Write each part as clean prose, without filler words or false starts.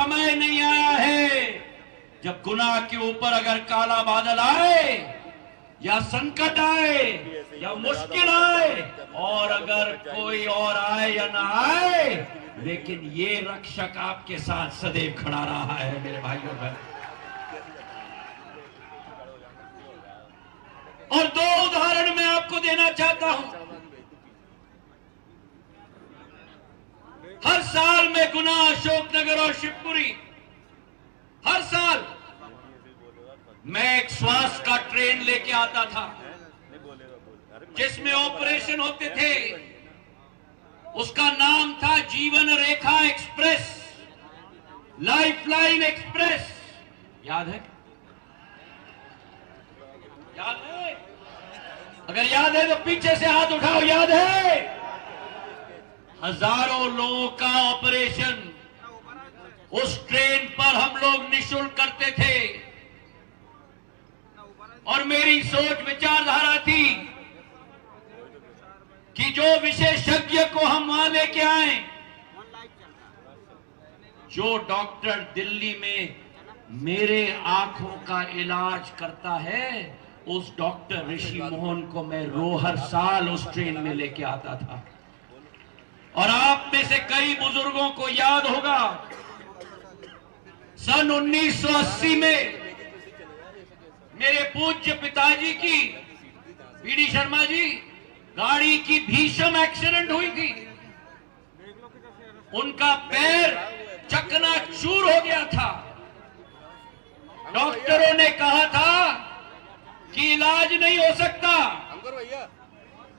समय नहीं आया है जब गुनाह के ऊपर अगर काला बादल आए या संकट आए या मुश्किल आए, और अगर कोई और आए या ना आए, लेकिन ये रक्षक आपके साथ सदैव खड़ा रहा है मेरे भाइयों बहन। और दो उदाहरण मैं आपको देना चाहता हूं। हर साल में गुना, अशोकनगर और शिवपुरी, हर साल मैं एक स्वास्थ्य का ट्रेन लेके आता था जिसमें ऑपरेशन होते थे। उसका नाम था जीवन रेखा एक्सप्रेस, लाइफलाइन एक्सप्रेस। याद है? याद है? अगर याद है तो पीछे से हाथ उठाओ। याद है? हजारों लोगों का ऑपरेशन उस ट्रेन पर हम लोग निःशुल्क करते थे। और मेरी सोच विचारधारा थी कि जो विशेषज्ञ को हम वहां लेके आए, जो डॉक्टर दिल्ली में मेरे आंखों का इलाज करता है, उस डॉक्टर ऋषि मोहन को मैं हर साल उस ट्रेन में लेके आता था। और आप में से कई बुजुर्गों को याद होगा, सन 1980 में मेरे पूज्य पिताजी की, पीडी शर्मा जी, गाड़ी की भीषण एक्सीडेंट हुई थी। उनका पैर चकनाचूर हो गया था। डॉक्टरों ने कहा था कि इलाज नहीं हो सकता।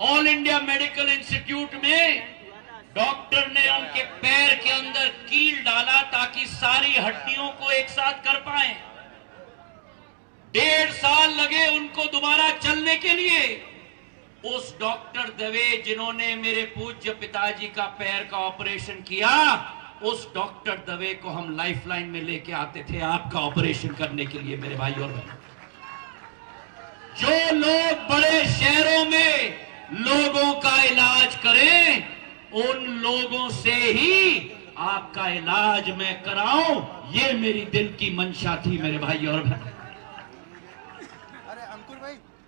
ऑल इंडिया मेडिकल इंस्टीट्यूट में डॉक्टर ने उनके पैर के अंदर कील डाला ताकि सारी हड्डियों को एक साथ कर पाए। 1.5 साल लगे उनको दोबारा चलने के लिए। उस डॉक्टर दवे जिन्होंने मेरे पूज्य पिताजी का पैर का ऑपरेशन किया, उस डॉक्टर दवे को हम लाइफलाइन में लेके आते थे आपका ऑपरेशन करने के लिए मेरे भाई और बहन। जो लोग बड़े शहरों में लोगों का इलाज करें, उन लोगों से ही आपका इलाज मैं कराऊं, ये मेरी दिल की मंशा थी मेरे भाई और बहन।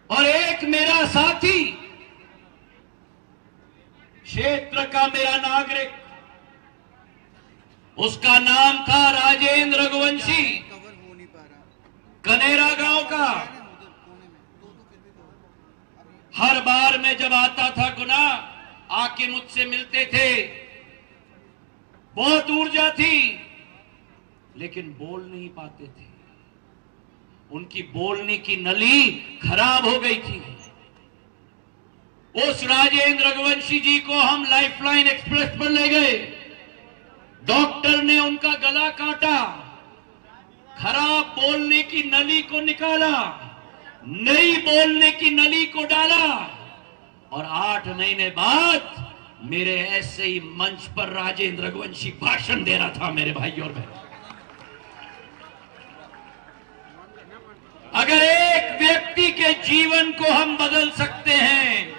और एक मेरा साथी, क्षेत्र का मेरा नागरिक, उसका नाम था राजेंद्र रघुवंशी, कनेरा गांव का। हर बार मैं जब आता था गुना, आके मुझसे मिलते थे। बहुत ऊर्जा थी, लेकिन बोल नहीं पाते थे। उनकी बोलने की नली खराब हो गई थी। उस राजेंद्र रघुवंशी जी को हम लाइफलाइन एक्सप्रेस पर ले गए। डॉक्टर ने उनका गला काटा, खराब बोलने की नली को निकाला, नई बोलने की नली को डाला, और 8 महीने बाद मेरे ऐसे ही मंच पर राजेंद्र रघुवंशी भाषण दे रहा था मेरे भाई और बहन। अगर एक व्यक्ति के जीवन को हम बदल सकते हैं,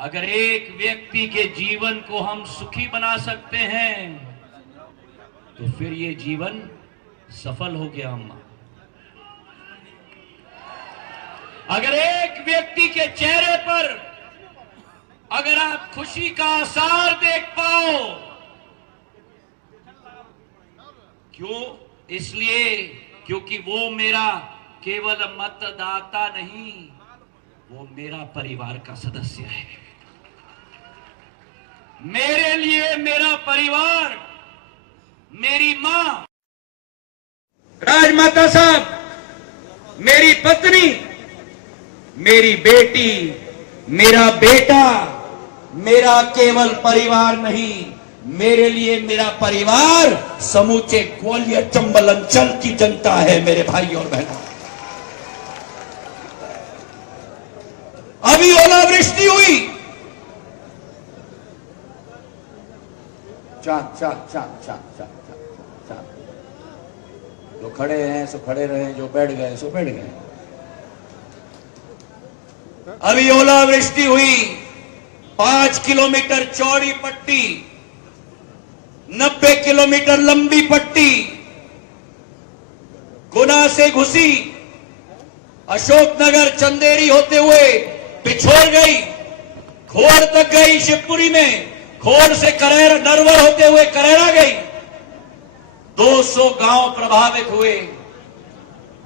अगर एक व्यक्ति के जीवन को हम सुखी बना सकते हैं, तो फिर ये जीवन सफल हो गया अम्मा। अगर एक व्यक्ति के चेहरे पर अगर आप खुशी का आसार देख पाओ, क्यों? इसलिए क्योंकि वो मेरा केवल मतदाता नहीं, वो मेरा परिवार का सदस्य है। मेरे लिए मेरा परिवार, मेरी मां, राजमाता साहब, मेरी पत्नी, मेरी बेटी, मेरा बेटा, मेरा केवल परिवार नहीं, मेरे लिए मेरा परिवार समूचे ग्वालियर चंबल अंचल की जनता है मेरे भाई और बहनों। अभी ओलावृष्टि हुई, जो खड़े हैं सो खड़े रहे, जो बैठ गए सो बैठ गए। अभी ओलावृष्टि हुई, 5 किलोमीटर चौड़ी पट्टी, 90 किलोमीटर लंबी पट्टी गुना से घुसी, अशोकनगर चंदेरी होते हुए पिछोर गई, खोड़ तक गई शिवपुरी में, खोड़ से करेरा नरवर होते हुए करेरा गई। 200 गांव प्रभावित हुए,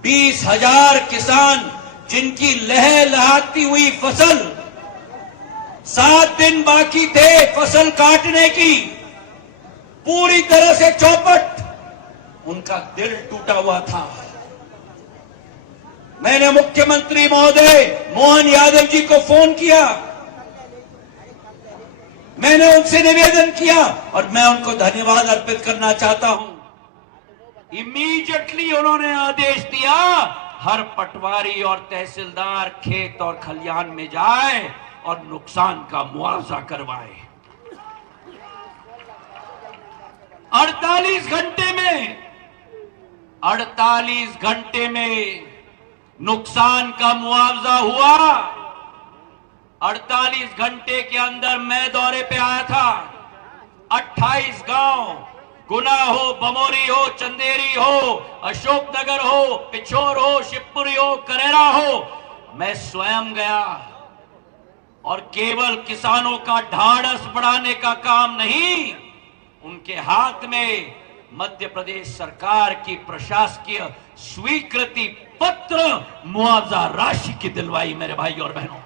20,000 किसान जिनकी लहलहाती हुई फसल, 7 दिन बाकी थे फसल काटने की, पूरी तरह से चौपट, उनका दिल टूटा हुआ था। मैंने मुख्यमंत्री महोदय मोहन यादव जी को फोन किया, मैंने उनसे निवेदन किया और मैं उनको धन्यवाद अर्पित करना चाहता हूं। इमीडिएटली उन्होंने आदेश दिया, हर पटवारी और तहसीलदार खेत और खलियान में जाए और नुकसान का मुआवजा करवाए। 48 घंटे में नुकसान का मुआवजा हुआ। 48 घंटे के अंदर मैं दौरे पे आया था। 28 गांव, गुना हो, बमोरी हो, चंदेरी हो, अशोकनगर हो, पिछोर हो, शिवपुरी हो, करेरा हो, मैं स्वयं गया और केवल किसानों का ढाढ़स बढ़ाने का काम नहीं, उनके हाथ में मध्य प्रदेश सरकार की प्रशासकीय स्वीकृति पत्र मुआवजा राशि की दिलवाई। मेरे भाई और बहनों,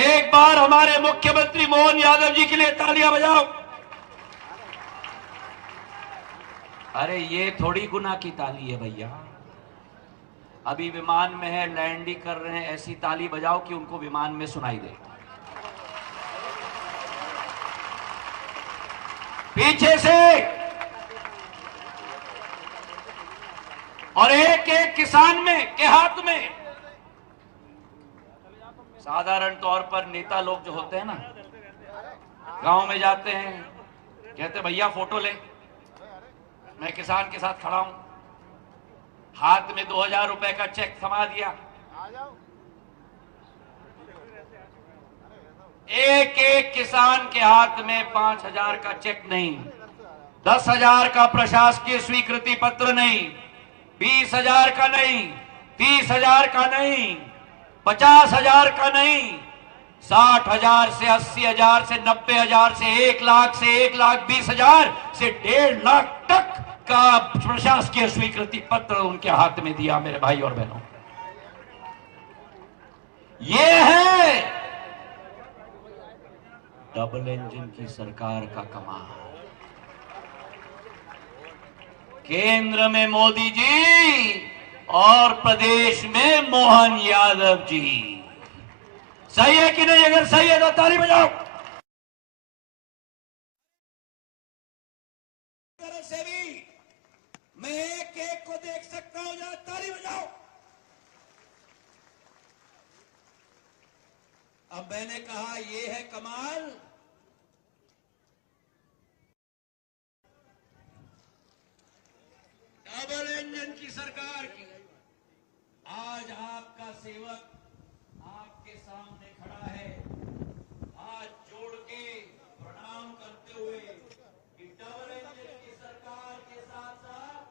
एक बार हमारे मुख्यमंत्री मोहन यादव जी के लिए तालियां बजाओ। अरे ये थोड़ी गुना की ताली है भैया, अभी विमान में है, लैंडिंग कर रहे हैं, ऐसी ताली बजाओ कि उनको विमान में सुनाई दे। पीछे से और एक एक किसान में के हाथ में, साधारण तौर पर नेता लोग जो होते हैं ना, गांव में जाते हैं, कहते भैया फोटो ले, मैं किसान के साथ खड़ा हूं, हाथ में 2000 रुपए का चेक थमा दिया। एक एक किसान के हाथ में 5000 का चेक नहीं, 10,000 का प्रशासकीय स्वीकृति पत्र नहीं, 20,000 का नहीं, 30,000 का नहीं, 50,000 का नहीं, 60,000 से 80,000 से 90,000 से 1 लाख से 1,20,000 से 1.5 लाख तक का प्रशासकीय स्वीकृति पत्र उनके हाथ में दिया। मेरे भाई और बहनों, यह है डबल इंजन की सरकार का कमाल। केंद्र में मोदी जी और प्रदेश में मोहन यादव जी। सही है कि नहीं? अगर सही है तो ताली बजाओ। तरह से भी मैं एक एक को देख सकता हूं, जरा ताली बजाओ। अब मैंने कहा ये है कमाल। डबल इंजन की सरकार की। आज आपका सेवक आपके सामने खड़ा है, हाथ जोड़ के प्रणाम करते हुए कि डबल इंजन की सरकार के साथ साथ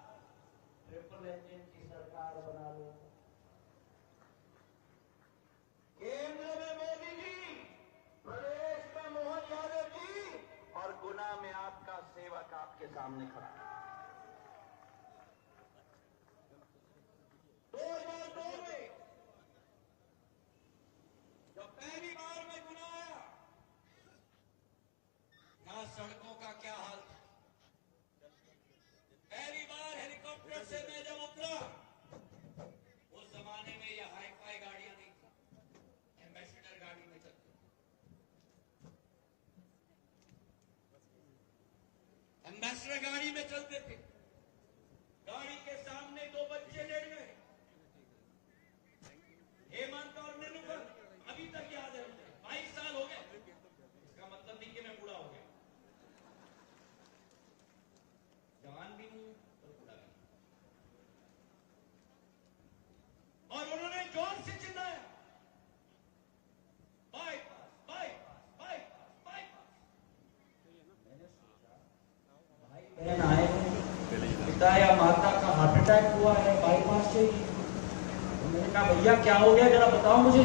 ट्रिपल इंजन की सरकार बना लो। केंद्र में मोदी जी, प्रदेश में मोहन यादव जी और गुना में आपका सेवक आपके सामने खड़ा है। 2002 में जब पहली बार मैं गुना आया, यहां सड़कों का क्या हाल था। पहली बार हेलीकॉप्टर से मैं जब उतरा, उस जमाने में ये हाई-फाई गाड़ियां नहीं थी, एम्बेसडर गाड़ी में चलती, एम्बेसडर गाड़ी में चलते थे। गाड़ी के सामने 2 बच्चे लेट गए, हेमंत और निलुफर, अभी तक याद है मुझे, 22 साल हो गए। इसका मतलब नहीं कि मैं बूढ़ा हो गया, जवान भी हूं और बूढ़ा भी। और उन्होंने जोर से चिल्लाया, बाईपास बाईपास बाईपास बाईपास। मैंने पिता या माता का हार्ट अटैक हुआ है, बाईपास चाहिए। तो मैंने कहा भैया क्या हो गया, जरा बताओ मुझे।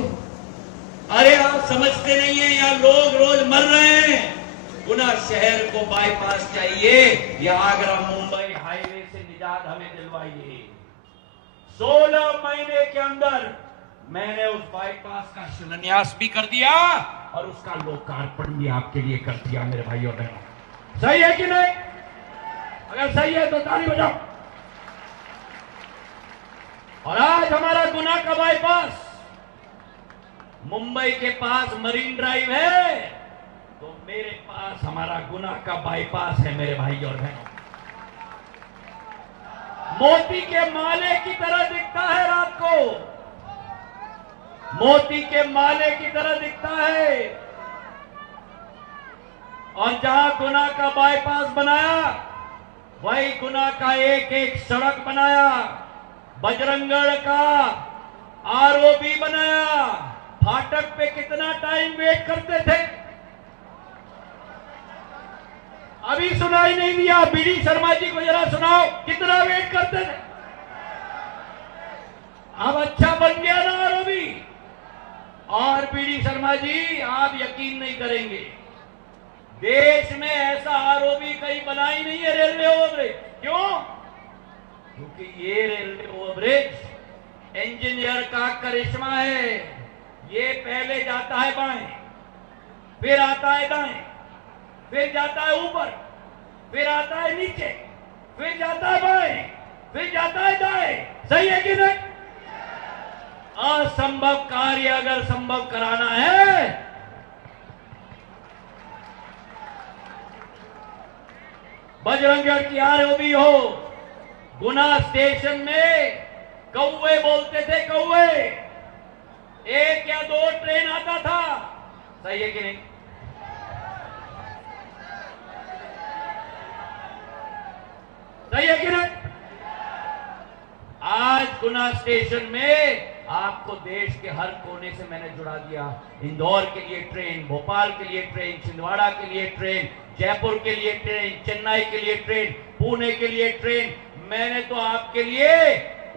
अरे आप समझते नहीं है, यहाँ लोग रोज मर रहे हैं, गुना शहर को बाईपास चाहिए, या आगरा मुंबई हाईवे से निजात हमें दिलवाइए। 16 महीने के अंदर मैंने उस बाईपास का शिलान्यास भी कर दिया और उसका लोकार्पण भी आपके लिए कर दिया मेरे भाइयों और बहनों। सही है कि नहीं? अगर सही है तो ताली बजाओ। और आज हमारा गुना का बाईपास मुंबई के पास मरीन ड्राइव है, तो मेरे पास हमारा गुना का बाईपास है मेरे भाइयों और बहनों। मोती के माले की तरह दिखता है रात को, मोती के माले की तरह दिखता है। और जहां गुना का बाईपास बनाया, वही गुना का एक एक सड़क बनाया, बजरंगगढ़ का आरओबी बनाया। फाटक पे कितना टाइम वेट करते थे, अभी सुनाई नहीं दिया। बीडी शर्मा जी को जरा सुनाओ, कितना वेट करते थे। अब अच्छा बन गया ना आरओबी। और बीडी शर्मा जी, आप यकीन नहीं करेंगे, देश में ऐसा आरओबी कहीं बना ही नहीं है रेलवे ओवरब्रिज। क्यों? क्योंकि ये रेलवे ओवरब्रिज इंजीनियर का करिश्मा है। ये पहले जाता है बाएं, फिर आता है दाएं, फिर जाता है ऊपर, फिर आता है नीचे, फिर जाता है बाएं, फिर जाता है दाएं। सही है कि नहीं? असंभव कार्य अगर संभव कराना है, बजरंगगढ़ की आरओबी हो। गुना स्टेशन में कौवे बोलते थे, कौवे, 1 या 2 ट्रेन आता था। सही है कि नहीं? सही है कि नहीं? आज गुना स्टेशन में आपको देश के हर कोने से मैंने जुड़ा दिया। इंदौर के लिए ट्रेन, भोपाल के लिए ट्रेन, छिंदवाड़ा के लिए ट्रेन, जयपुर के लिए ट्रेन, चेन्नई के लिए ट्रेन, पुणे के लिए ट्रेन। मैंने तो आपके लिए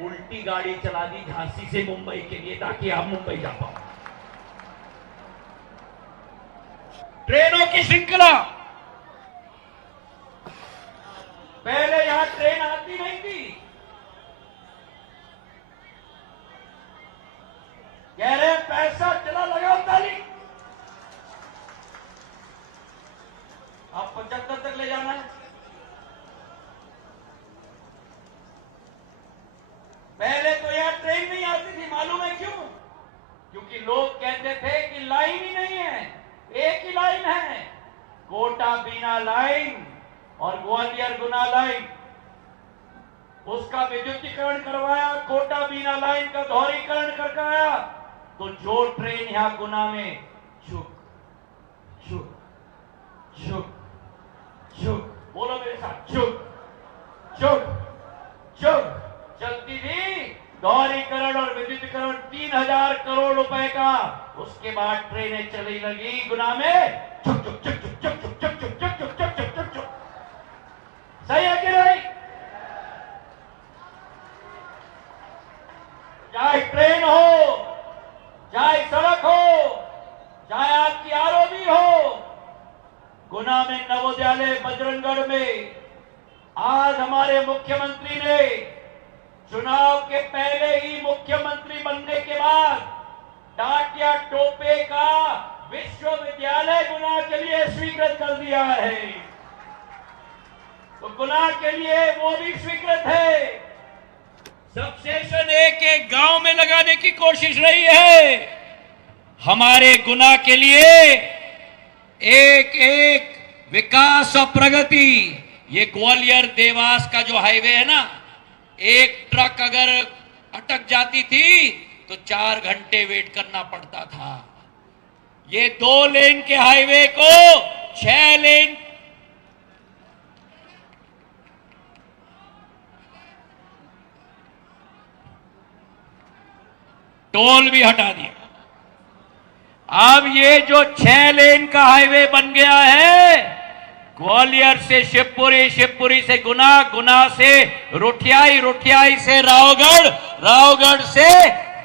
उल्टी गाड़ी चला दी झांसी से मुंबई के लिए, ताकि आप मुंबई जा पाओ। ट्रेनों की श्रृंखला, पहले यहां ट्रेन आती नहीं थी। कह रहे पैसा चला, लगाओ ताली। आप 75 तक ले जाना है। पहले तो यहां ट्रेन नहीं आती थी, मालूम है क्यों? क्योंकि लोग कहते थे कि लाइन ही नहीं है, एक ही लाइन है, कोटा बीना लाइन और ग्वालियर गुना लाइन। उसका विद्युतीकरण करवाया, कोटा बीना लाइन का दोहरीकरण करवाया, तो जो ट्रेन यहां गुना में छुक छुक छुक छुक, बोलो मेरे साथ, छुक छुक छुक चलती थी, दोहरीकरण और विद्युतीकरण 3000 करोड़ रुपए का। उसके बाद ट्रेनें चली लगी गुना में, छुक छुक छुक छुक छुक छुक छुक छुक छुक छुक छुक छुक छुक छुक। सही है कि नहीं? चाहे ट्रेन हो, चाहे सड़क हो, चाहे आपकी आरओबी हो, गुना में नवोदयालय, बजरंगगढ़ में आज हमारे मुख्यमंत्री ने चुनाव के पहले ही मुख्यमंत्री बनने के बाद टाटिया टोपे का विश्वविद्यालय गुना के लिए स्वीकृत कर दिया है। तो गुना के लिए वो भी स्वीकृत है। सबस्टेशन एक एक गांव में लगाने की कोशिश रही है। हमारे गुना के लिए एक एक विकास और प्रगति। ये ग्वालियर देवास का जो हाईवे है ना, एक ट्रक अगर अटक जाती थी तो 4 घंटे वेट करना पड़ता था। ये 2 लेन के हाईवे को 6 लेन टोल भी हटा दिया। अब ये जो 6 लेन का हाईवे बन गया है, ग्वालियर से शिवपुरी, शिवपुरी से गुना, गुना से रुठियाई, रुठियाई से रावगढ़, रावगढ़ से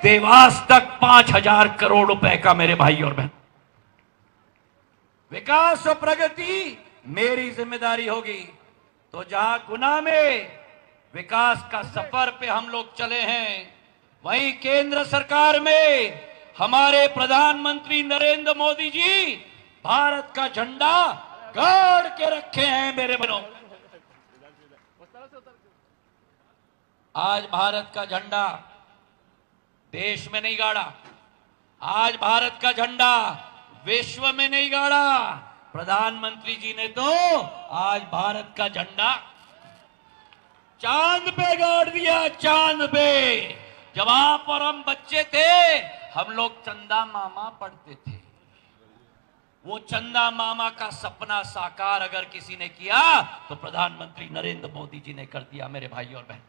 देवास तक 5,000 करोड़ रुपए का मेरे भाई और बहन विकास और प्रगति मेरी जिम्मेदारी होगी। तो जहां गुना में विकास का सफर पे हम लोग चले हैं, वहीं केंद्र सरकार में हमारे प्रधानमंत्री नरेंद्र मोदी जी भारत का झंडा गाड़ के रखे हैं मेरे बहनों। आज भारत का झंडा देश में नहीं गाड़ा, आज भारत का झंडा विश्व में नहीं गाड़ा, प्रधानमंत्री जी ने तो आज भारत का झंडा चांद पे गाड़ दिया, चांद पे। जब वहां पर हम बच्चे थे, हम लोग चंदा मामा पढ़ते थे। वो चंदा मामा का सपना साकार अगर किसी ने किया तो प्रधानमंत्री नरेंद्र मोदी जी ने कर दिया मेरे भाई और बहन।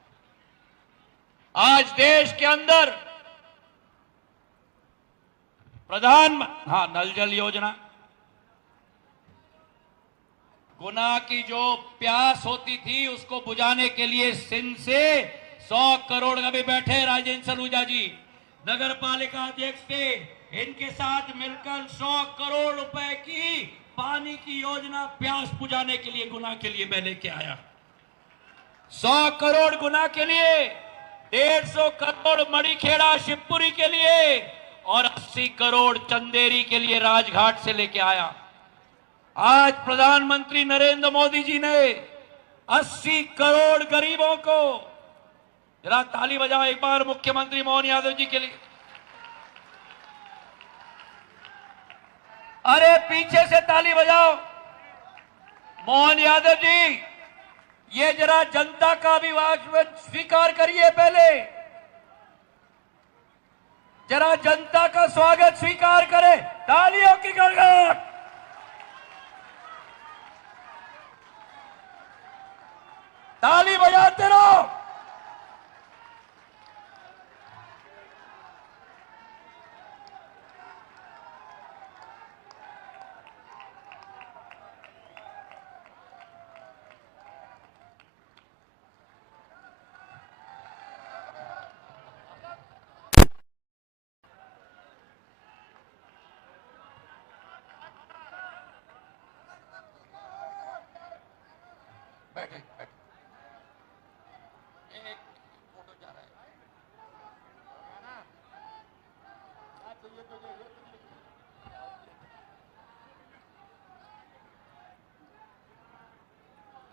आज देश के अंदर नल जल योजना, गुना की जो प्यास होती थी उसको बुझाने के लिए सिंध से 100 करोड़ का भी बैठे राजेंद्र सलूजा जी नगर पालिका अध्यक्ष थे, इनके साथ मिलकर 100 करोड़ रुपए की पानी की योजना प्यास बुझाने के लिए गुना के लिए मैं लेके आया। 100 करोड़ गुना के लिए, 150 करोड़ मणिखेड़ा शिवपुरी के लिए और 80 करोड़ चंदेरी के लिए राजघाट से लेके आया। आज प्रधानमंत्री नरेंद्र मोदी जी ने 80 करोड़ गरीबों को, जरा ताली बजाओ एक बार मुख्यमंत्री मोहन यादव जी के लिए। अरे पीछे से ताली बजाओ मोहन यादव जी, ये जरा जनता का अभिवादन स्वीकार करिए। पहले जरा जनता का स्वागत स्वीकार करें, तालियों की गड़गड़। ताली बजाते रहो। बैठे बैठे, एक फोटो जा रहा है।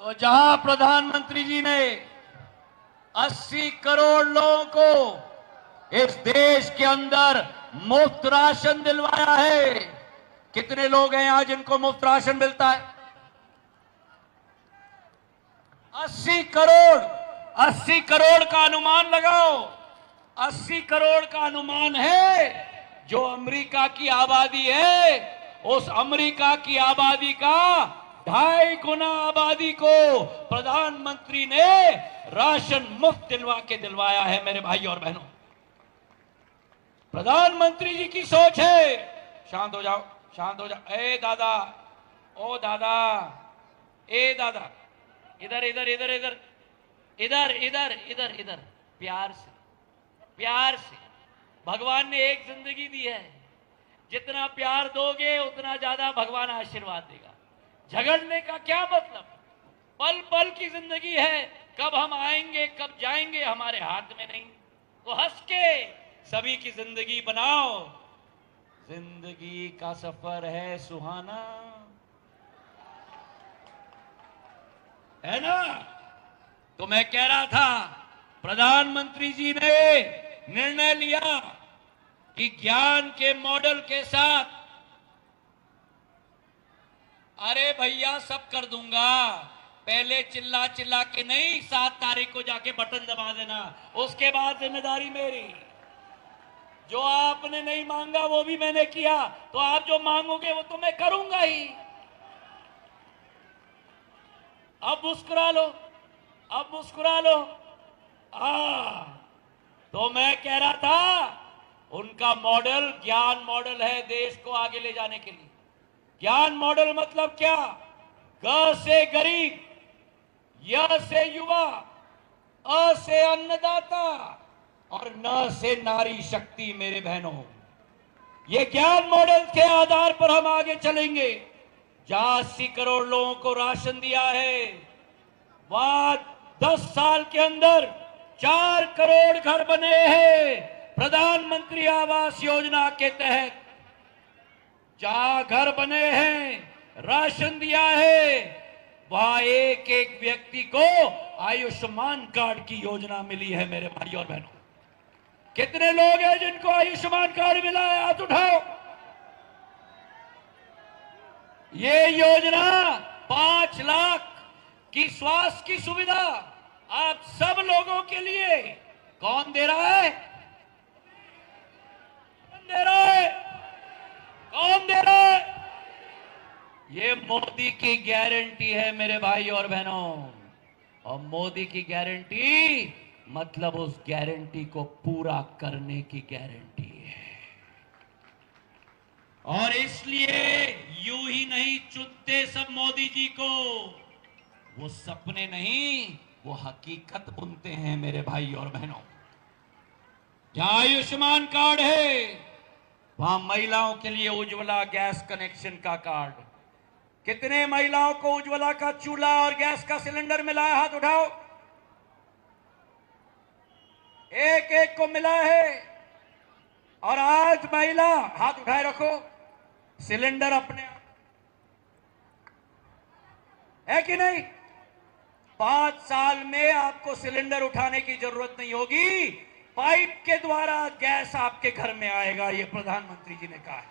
तो जहां प्रधानमंत्री जी ने 80 करोड़ लोगों को इस देश के अंदर मुफ्त राशन दिलवाया है, कितने लोग हैं आज इनको मुफ्त राशन मिलता है? 80 करोड़। 80 करोड़ का अनुमान लगाओ, 80 करोड़ का अनुमान है। जो अमेरिका की आबादी है, उस अमेरिका की आबादी का 2.5 गुना आबादी को प्रधानमंत्री ने राशन मुफ्त दिलवाया है मेरे भाई और बहनों। प्रधानमंत्री जी की सोच है। शांत हो जाओ, शांत हो जाओ। ए दादा, ओ दादा, ए दादा, इधर इधर इधर इधर इधर इधर इधर इधर, प्यार से, प्यार से। भगवान ने एक जिंदगी दी है, जितना प्यार दोगे उतना ज्यादा भगवान आशीर्वाद देगा। झगड़ने का क्या मतलब? पल पल की जिंदगी है, कब हम आएंगे कब जाएंगे हमारे हाथ में नहीं। तो हंस के सभी की जिंदगी बनाओ। जिंदगी का सफर है सुहाना, है ना? तो मैं कह रहा था, प्रधानमंत्री जी ने निर्णय लिया कि ज्ञान के मॉडल के साथ, अरे भैया सब कर दूंगा, पहले चिल्ला चिल्ला के नहीं, 7 तारीख को जाके बटन दबा देना, उसके बाद जिम्मेदारी मेरी। जो आपने नहीं मांगा वो भी मैंने किया, तो आप जो मांगोगे वो तो मैं करूंगा ही। अब मुस्कुरा लो, अब मुस्कुरा लो। तो मैं कह रहा था, उनका मॉडल ज्ञान मॉडल है देश को आगे ले जाने के लिए। ज्ञान मॉडल मतलब क्या? ग से गरीब, य से युवा, अ से अन्नदाता और न से नारी शक्ति। मेरे बहनों, ये ज्ञान मॉडल के आधार पर हम आगे चलेंगे। जहां 80 करोड़ लोगों को राशन दिया है, वहां 10 साल के अंदर 4 करोड़ घर बने हैं प्रधानमंत्री आवास योजना के तहत। जहां घर बने हैं, राशन दिया है, वहां एक एक व्यक्ति को आयुष्मान कार्ड की योजना मिली है। मेरे भाई और बहनों, कितने लोग हैं जिनको आयुष्मान कार्ड मिला है? हाथ उठाओ। ये योजना 5 लाख की स्वास्थ्य की सुविधा आप सब लोगों के लिए कौन दे रहा है? कौन दे रहा है? कौन दे रहा है? ये मोदी की गारंटी है मेरे भाई और बहनों। और मोदी की गारंटी मतलब उस गारंटी को पूरा करने की गारंटी है। और इसलिए यूं ही नहीं चुनते सब मोदी जी को, वो सपने नहीं, वो हकीकत बुनते हैं मेरे भाई और बहनों। जहां आयुष्मान कार्ड है, वहां महिलाओं के लिए उज्ज्वला गैस कनेक्शन का कार्ड। कितने महिलाओं को उज्ज्वला का चूल्हा और गैस का सिलेंडर मिला है? हाथ उठाओ। एक एक को मिला है। और आज महिला, हाथ उठाए रखो, सिलेंडर अपने है कि नहीं? 5 साल में आपको सिलेंडर उठाने की जरूरत नहीं होगी, पाइप के द्वारा गैस आपके घर में आएगा। ये प्रधानमंत्री जी ने कहा है।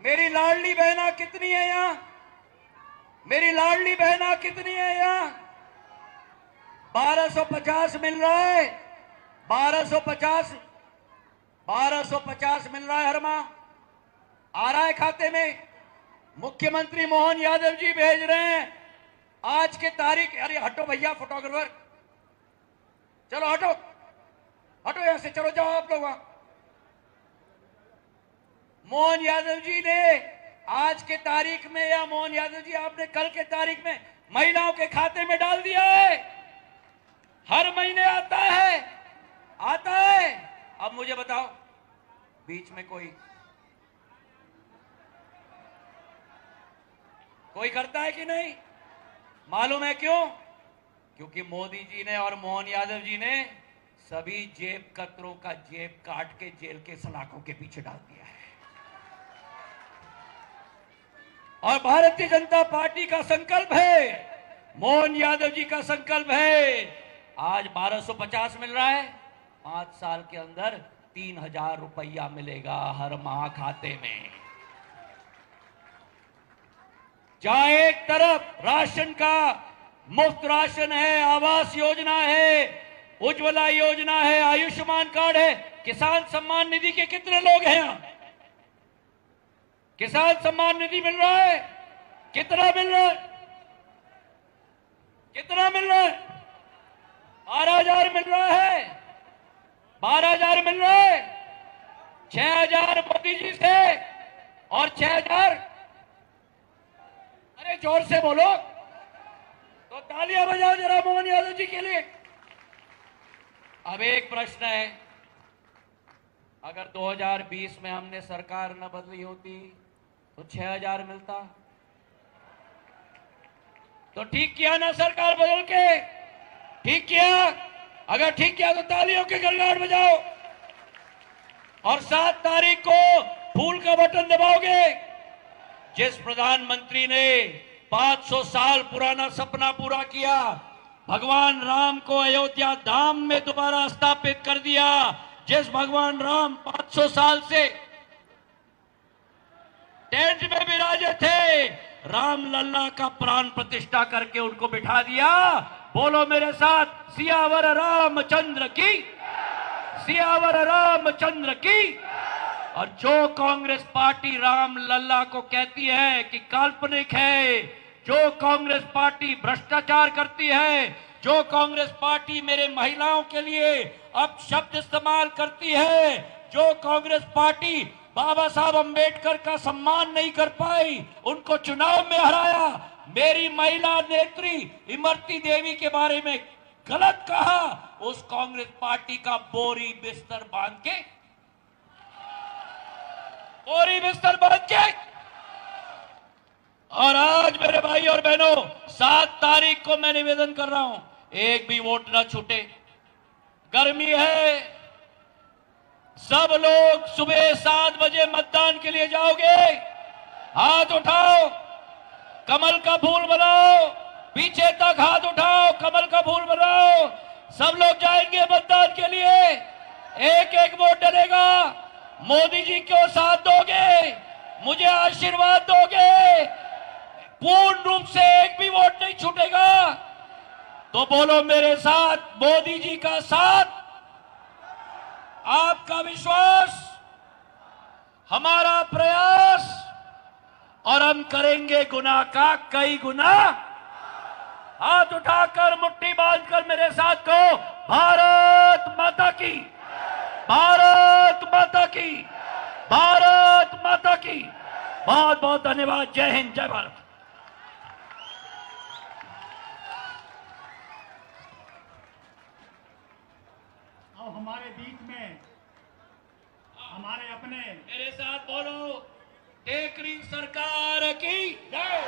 मेरी लाडली बहना कितनी है यहां? मेरी लाडली बहना कितनी है यहां? 1250 मिल रहा है। 1250 मिल रहा है हर माह। आ रहा है खाते में। मुख्यमंत्री मोहन यादव जी भेज रहे हैं आज के तारीख। अरे हटो भैया फोटोग्राफर, चलो हटो, हटो यहां से, चलो जाओ आप लोग वहां। मोहन यादव जी ने आज के तारीख में, या मोहन यादव जी आपने कल के तारीख में महिलाओं के खाते में डाल दिया है। हर महीने आता है, आता है। अब मुझे बताओ, बीच में कोई करता है कि नहीं? मालूम है क्यों? क्योंकि मोदी जी ने और मोहन यादव जी ने सभी जेब कतरों का जेब काट के जेल के सलाखों के पीछे डाल दिया है। और भारतीय जनता पार्टी का संकल्प है, मोहन यादव जी का संकल्प है, आज 1250 मिल रहा है, 5 साल के अंदर 3000 रुपया मिलेगा हर माह खाते में। जहां एक तरफ राशन का मुफ्त राशन है, आवास योजना है, उज्ज्वला योजना है, आयुष्मान कार्ड है, किसान सम्मान निधि के कितने लोग हैं यहां? किसान सम्मान निधि मिल रहा है? कितना मिल रहा है? कितना मिल रहा है? 12,000 मिल रहा है। 12,000 मिल रहा है। 6,000 मोदी जी से और 6,000, अरे जोर से बोलो तो तालियां बजाओ जरा मोहन यादव जी के लिए। अब एक प्रश्न है, अगर 2020 में हमने सरकार न बदली होती तो 6,000 मिलता? तो ठीक किया ना सरकार बदल के? ठीक किया? अगर ठीक किया तो तालियों के गड़गड़ बजाओ। और 7 तारीख को फूल का बटन दबाओगे। जिस प्रधानमंत्री ने 500 साल पुराना सपना पूरा किया, भगवान राम को अयोध्या धाम में दोबारा स्थापित कर दिया, जिस भगवान राम 500 साल से टेंट में विराजे थे, राम लल्ला का प्राण प्रतिष्ठा करके उनको बिठा दिया। बोलो मेरे साथ, सियावर रामचंद्र की, सियावर रामचंद्र की। और जो कांग्रेस पार्टी राम लल्ला को कहती है कि काल्पनिक है, जो कांग्रेस पार्टी भ्रष्टाचार करती है, जो कांग्रेस पार्टी मेरे महिलाओं के लिए अब शब्द इस्तेमाल करती है, जो कांग्रेस पार्टी बाबा साहब अंबेडकर का सम्मान नहीं कर पाई, उनको चुनाव में हराया। मेरी महिला नेत्री इमरती देवी के बारे में गलत कहा, उस कांग्रेस पार्टी का बोरी बिस्तर बांध के और आज मेरे भाई और बहनों 7 तारीख को मैं निवेदन कर रहा हूं, एक भी वोट न छूटे। गर्मी है, सब लोग सुबह 7 बजे मतदान के लिए जाओगे, हाथ उठाओ, कमल का फूल बनाओ, पीछे तक हाथ उठाओ, कमल का फूल बनाओ। सब लोग जाएंगे मतदान के लिए, एक एक वोट डलेगा। मोदी जी को साथ दोगे, मुझे आशीर्वाद दोगे, पूर्ण रूप से एक भी वोट नहीं छूटेगा। तो बोलो मेरे साथ, मोदी जी का साथ, आपका विश्वास, हमारा प्रयास, और हम करेंगे गुनाह का कई गुना। हाथ उठाकर मुट्ठी बांधकर मेरे साथ कहो, भारत माता की, भारत माता की, भारत माता की। बहुत बहुत धन्यवाद। जय हिंद, जय भारत। अब हमारे बीच में हमारे अपने, मेरे साथ बोलो, टेकरी सरकार की जय,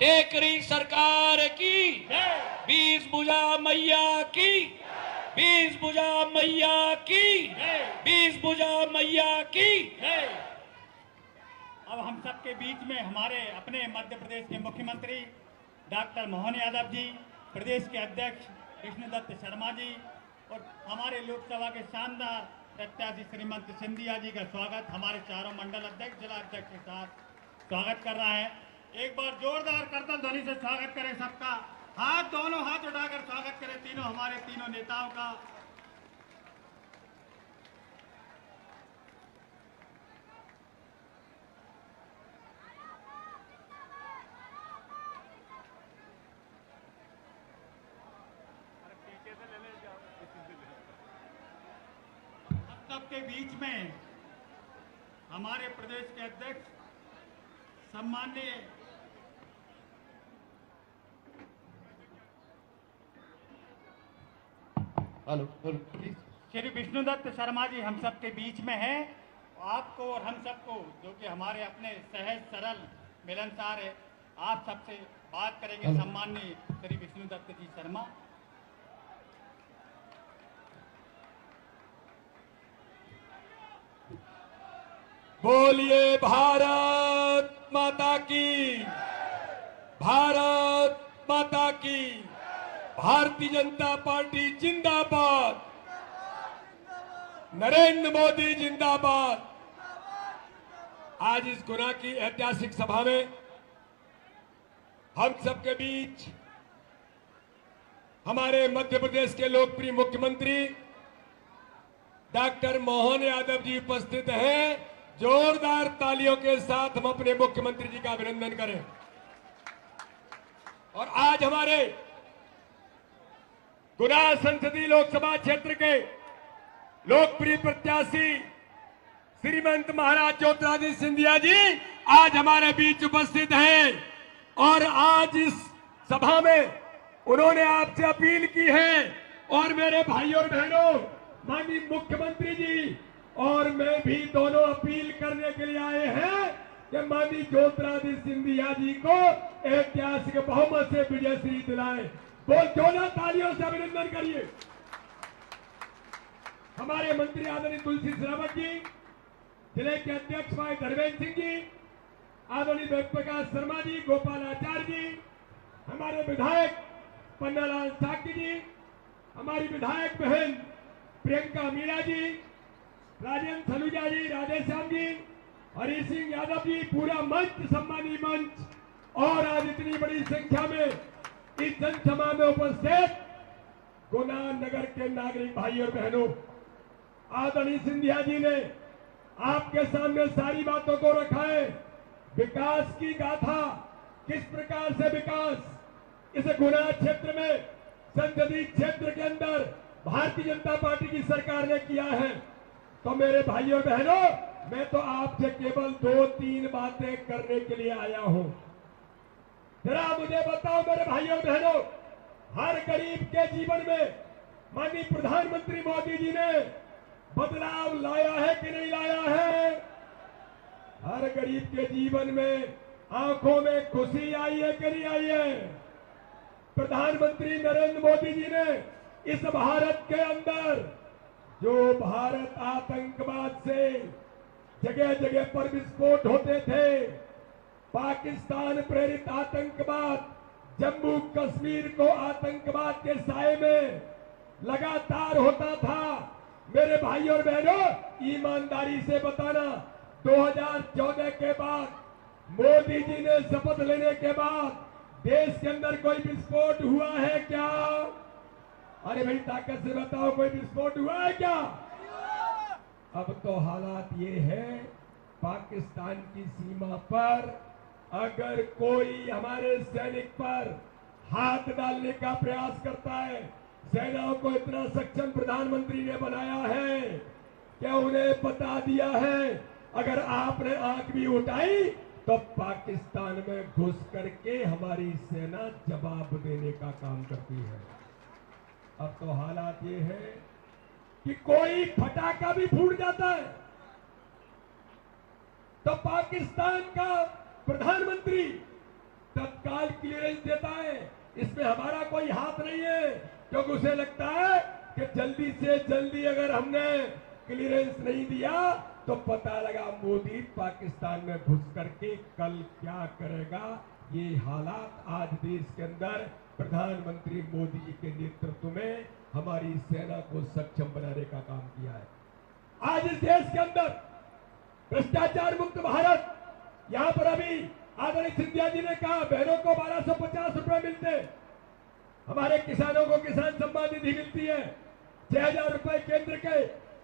टेकरी सरकार की जय, 20 भुजा मैया की, 20 भुजा मैया की जय, 20 भुजा मैया की जय। अब हम सबके बीच में हमारे अपने मध्य प्रदेश के मुख्यमंत्री डॉक्टर मोहन यादव जी, प्रदेश के अध्यक्ष विष्णुदत्त शर्मा जी और हमारे लोकसभा के शानदार प्रत्याशी श्रीमंत सिंधिया जी का स्वागत हमारे चारों मंडल अध्यक्ष, जिला अध्यक्ष के साथ स्वागत कर रहा है। एक बार जोरदार करतल ध्वनि से स्वागत करें सबका, दोनों हाथ उठाकर स्वागत करें तीनों हमारे तीनों नेताओं का। सबके बीच में हमारे प्रदेश के अध्यक्ष सम्माननीय श्री विष्णुदत्त शर्मा जी हम सबके बीच में हैं। आपको और हम सबको, जो कि हमारे अपने सहज सरल मिलनसार है, आप सबसे बात करेंगे सम्माननीय श्री विष्णुदत्त जी शर्मा। बोलिए भारत माता की, भारत माता की। भारतीय जनता पार्टी जिंदाबाद, नरेंद्र मोदी जिंदाबाद। आज इस गुना की ऐतिहासिक सभा में हम सबके बीच हमारे मध्य प्रदेश के लोकप्रिय मुख्यमंत्री डॉक्टर मोहन यादव जी उपस्थित हैं। जोरदार तालियों के साथ हम अपने मुख्यमंत्री जी का अभिनंदन करें। और आज हमारे गुना संसदीय लोकसभा क्षेत्र के लोकप्रिय प्रत्याशी श्रीमंत महाराज ज्योतिरादित्य सिंधिया जी आज हमारे बीच उपस्थित हैं। और आज इस सभा में उन्होंने आपसे अपील की है, और मेरे भाइयों और बहनों, माननीय मुख्यमंत्री जी और मैं भी दोनों अपील करने के लिए आए हैं कि माननीय ज्योतिरादित्य सिंधिया जी को ऐतिहासिक बहुमत से विजयश्री दिलाएं। बोल जोना तालियों से अभिनंदन करिए। हमारे मंत्री आदरणीय तुलसी सिलावट जी, जिले के अध्यक्ष भाई धर्मेंद्र सिंह जी, आदरणीय वेद प्रकाश शर्मा जी, गोपाल आचार्य जी, हमारे विधायक पन्नालाल साकी जी, हमारी विधायक बहन प्रियंका मीणा जी, राजेंद्र सलूजा जी, राधेश्याम जी, हरी सिंह यादव जी, पूरा मंच, सम्मानी मंच, और आज इतनी बड़ी संख्या में इस जनसभा में उपस्थित गुना नगर के नागरिक भाई और बहनों, आदरणीय सिंधिया जी ने आपके सामने सारी बातों को रखा है। विकास की गाथा, किस प्रकार से विकास इस गुना क्षेत्र में, संसदीय क्षेत्र के अंदर भारतीय जनता पार्टी की सरकार ने किया है। तो मेरे भाइयों बहनों, मैं तो आपसे केवल 2-3 बातें करने के लिए आया हूं। जरा मुझे बताओ मेरे भाइयों बहनों, हर गरीब के जीवन में माननीय प्रधानमंत्री मोदी जी ने बदलाव लाया है कि नहीं लाया है? हर गरीब के जीवन में आंखों में खुशी आई है कि नहीं आई है? प्रधानमंत्री नरेंद्र मोदी जी ने इस भारत के अंदर जो भारत आतंकवाद से जगह जगह पर विस्फोट होते थे, पाकिस्तान प्रेरित आतंकवाद, जम्मू कश्मीर को आतंकवाद के साए में लगातार होता था। मेरे भाई और बहनों, ईमानदारी से बताना, 2014 के बाद मोदी जी ने शपथ लेने के बाद देश के अंदर कोई विस्फोट हुआ है क्या? अरे भाई ताकत से बताओ, कोई विस्फोट हुआ है क्या? अब तो हालात ये है, पाकिस्तान की सीमा पर अगर कोई हमारे सैनिक पर हाथ डालने का प्रयास करता है, सेनाओं को इतना सक्षम प्रधानमंत्री ने बनाया है कि उन्हें बता दिया है, अगर आपने आंख भी उठाई तो पाकिस्तान में घुस करके हमारी सेना जवाब देने का काम करती है। अब तो हालात ये है कि कोई फटाका भी फूट जाता है तो पाकिस्तान का प्रधानमंत्री तत्काल क्लियरेंस देता है। इसमें हमारा कोई हाथ नहीं है, क्योंकि उसे लगता है कि जल्दी से जल्दी अगर हमने क्लियरेंस नहीं दिया तो पता लगा मोदी पाकिस्तान में घुस करके कल क्या करेगा। ये हालात आज देश के अंदर प्रधानमंत्री मोदी जी के नेतृत्व में हमारी सेना को सक्षम बनाने का काम किया है। आज इस देश के अंदर भ्रष्टाचार मुक्त भारत, यहां पर अभी आदरणीय सिंधिया जी ने कहा बहनों को 1250 रुपए मिलते, हमारे किसानों को किसान सम्मान निधि मिलती है, 6000 रुपए केंद्र के,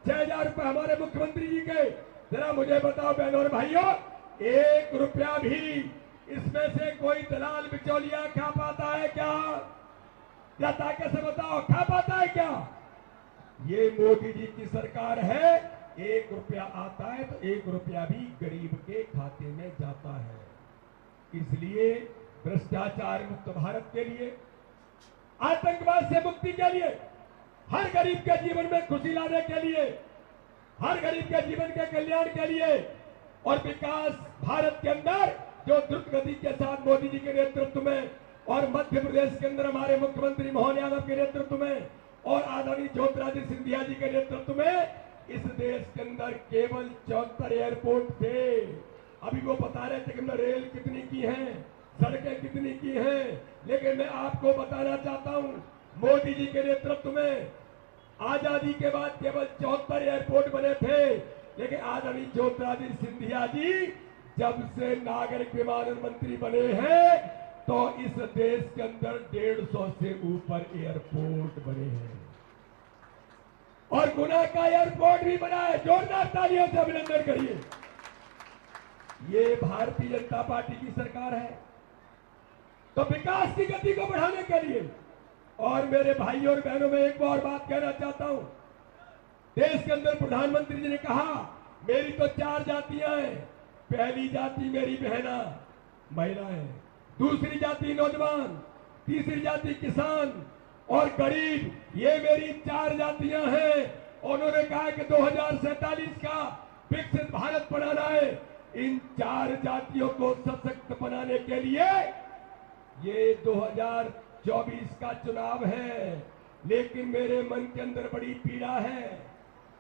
6000 रुपए हमारे मुख्यमंत्री जी के। जरा मुझे बताओ बहनों और भाइयों, 1 रुपया भी इसमें से कोई दलाल बिचौलिया खा पाता है क्या? या ताकत से बताओ, खा पाता है क्या? ये मोदी जी की सरकार है, 1 रुपया आता है तो 1 रुपया भी गरीब के खाते में जाता है। इसलिए भ्रष्टाचार मुक्त भारत के लिए, आतंकवाद से मुक्ति के लिए, हर गरीब के जीवन में खुशी लाने के लिए, हर गरीब के जीवन के कल्याण के लिए और विकास भारत के अंदर जो द्रुत गति के साथ मोदी जी के नेतृत्व में और मध्य प्रदेश के अंदर हमारे मुख्यमंत्री मोहन यादव के नेतृत्व में और आदरणीय ज्योतिरादित्य सिंधिया जी के नेतृत्व में इस देश के अंदर केवल 74 एयरपोर्ट थे। अभी वो बता रहे थे कि हमने रेल कितनी की है, सड़कें कितनी की हैं, लेकिन मैं आपको बताना चाहता हूं, मोदी जी के नेतृत्व में आजादी के बाद केवल 74 एयरपोर्ट बने थे, लेकिन आदरणीय ज्योतिरादित्य सिंधिया जी जब से नागरिक विमानन मंत्री बने हैं तो इस देश के अंदर 150 से ऊपर एयरपोर्ट बने हैं और गुना का एयरपोर्ट भी बना है। जोरदार तालियों से अभिनंदन करिए। ये भारतीय जनता पार्टी की सरकार है। तो विकास की गति को बढ़ाने के लिए, और मेरे भाइयों और बहनों में एक और बात कहना चाहता हूं, देश के अंदर प्रधानमंत्री जी ने कहा मेरी तो 4 जातियां हैं, पहली जाति मेरी बहना महिलाएं, दूसरी जाति नौजवान, तीसरी जाति किसान और गरीब, ये मेरी 4 जातियां हैं। उन्होंने कहा कि 2047 का विकसित भारत बनाना है। इन 4 जातियों को सशक्त बनाने के लिए ये 2024 का चुनाव है, लेकिन मेरे मन के अंदर बड़ी पीड़ा है।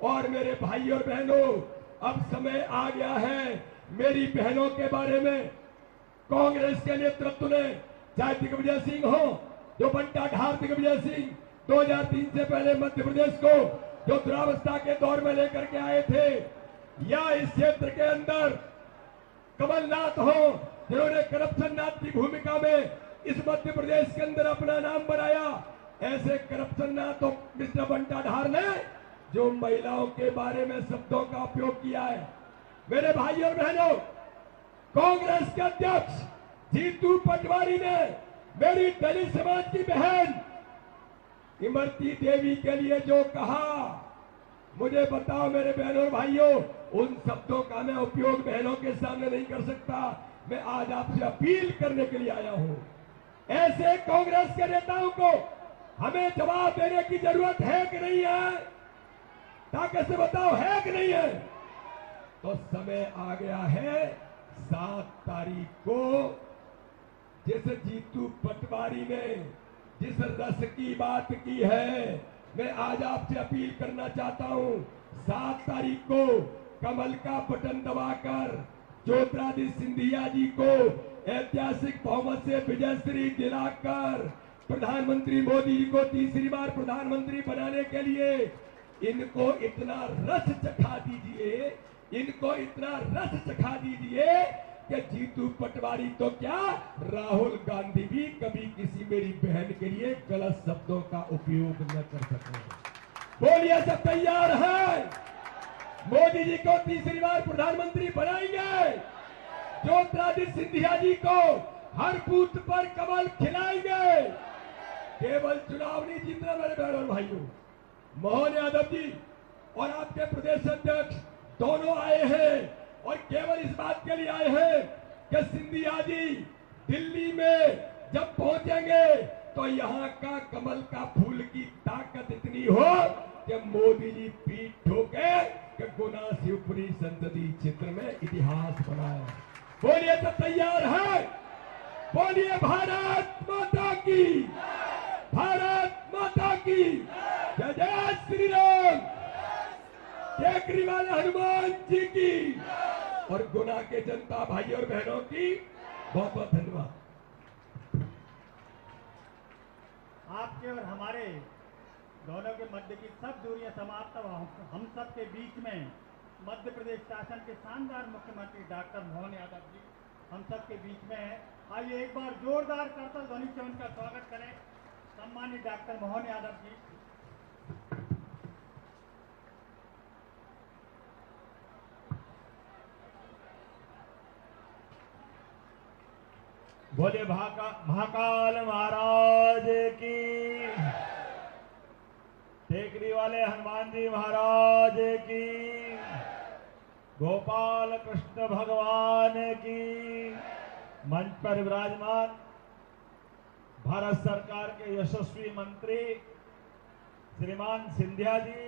और मेरे भाई और बहनों, अब समय आ गया है मेरी बहनों के बारे में। कांग्रेस के नेतृत्व ने, चाहे दिग्विजय सिंह हो, जो बंटा ढार दिग्विजय सिंह 2003 से पहले मध्य प्रदेश को जो दुरावस्था के दौर में लेकर के आए थे, या इस क्षेत्र के अंदर कमलनाथ हो, जिन्होंने करप्शन नाथ की भूमिका में इस मध्य प्रदेश के अंदर अपना नाम बनाया, ऐसे करप्शन नाथ तो मिस्टर बंटा ढार ने जो महिलाओं के बारे में शब्दों का उपयोग किया है। मेरे भाई और बहनों, कांग्रेस के अध्यक्ष जीतू पटवारी ने मेरी दलित समाज की बहन इमरती देवी के लिए जो कहा, मुझे बताओ मेरे बहनों और भाइयों, उन शब्दों का मैं उपयोग बहनों के सामने नहीं कर सकता। मैं आज आपसे अपील करने के लिए आया हूं, ऐसे कांग्रेस के नेताओं को हमें जवाब देने की जरूरत है कि नहीं है? ताकि से बताओ, है कि नहीं है? तो समय आ गया है 7 तारीख को जिस जीतू पटवारी ने जिस रस की बात की है, मैं आज आपसे अपील करना चाहता हूं, 7 तारीख को कमल का बटन दबाकर ज्योतिरादित्य सिंधिया जी को ऐतिहासिक बहुमत से विजयश्री दिलाकर प्रधानमंत्री मोदी जी को तीसरी बार प्रधानमंत्री बनाने के लिए इनको इतना रस चखा दीजिए, इनको इतना रस चखा दीजिए कि जीतू पटवारी तो क्या, राहुल गांधी भी कभी किसी मेरी बहन के लिए गलत शब्दों का उपयोग न कर सके। बोलिए, सब तैयार है? मोदी जी को तीसरी बार प्रधानमंत्री बनाएंगे, ज्योतिरादित्य सिंधिया जी को हर बूथ पर कमल खिलाएंगे। केवल चुनाव नहीं जीतना मेरे बहनों और भाइयों, मोहन यादव जी और आपके प्रदेश अध्यक्ष दोनों आए हैं और केवल इस बात के लिए आए हैं कि सिंधिया जी दिल्ली में जब पहुंचेंगे तो यहां का कमल का फूल की ताकत इतनी हो कि मोदी जी पीठ ठोके कि गुना शिवपुरी संसदीय क्षेत्र में इतिहास बनाए। बोलिए, तो तैयार है? बोलिए, भारत माता की, भारत माता की जय, जय श्री राम, केजरीवाल हनुमान जी की और गुना के जनता भाई और बहनों की बहुत बहुत धन्यवाद। आपके और हमारे दोनों के मध्य की सब दूरियां समाप्त हो, हम सब के बीच में मध्य प्रदेश शासन के शानदार मुख्यमंत्री डॉक्टर मोहन यादव जी हम सब के बीच में है। आइए एक बार जोरदार करतल ध्वनि से उनका स्वागत करें। सम्मानित डॉक्टर मोहन यादव जी। बोले महाकाल महाराज की, टेकरी वाले हनुमान जी महाराज की, गोपाल कृष्ण भगवान की। मंच पर विराजमान भारत सरकार के यशस्वी मंत्री श्रीमान सिंधिया जी,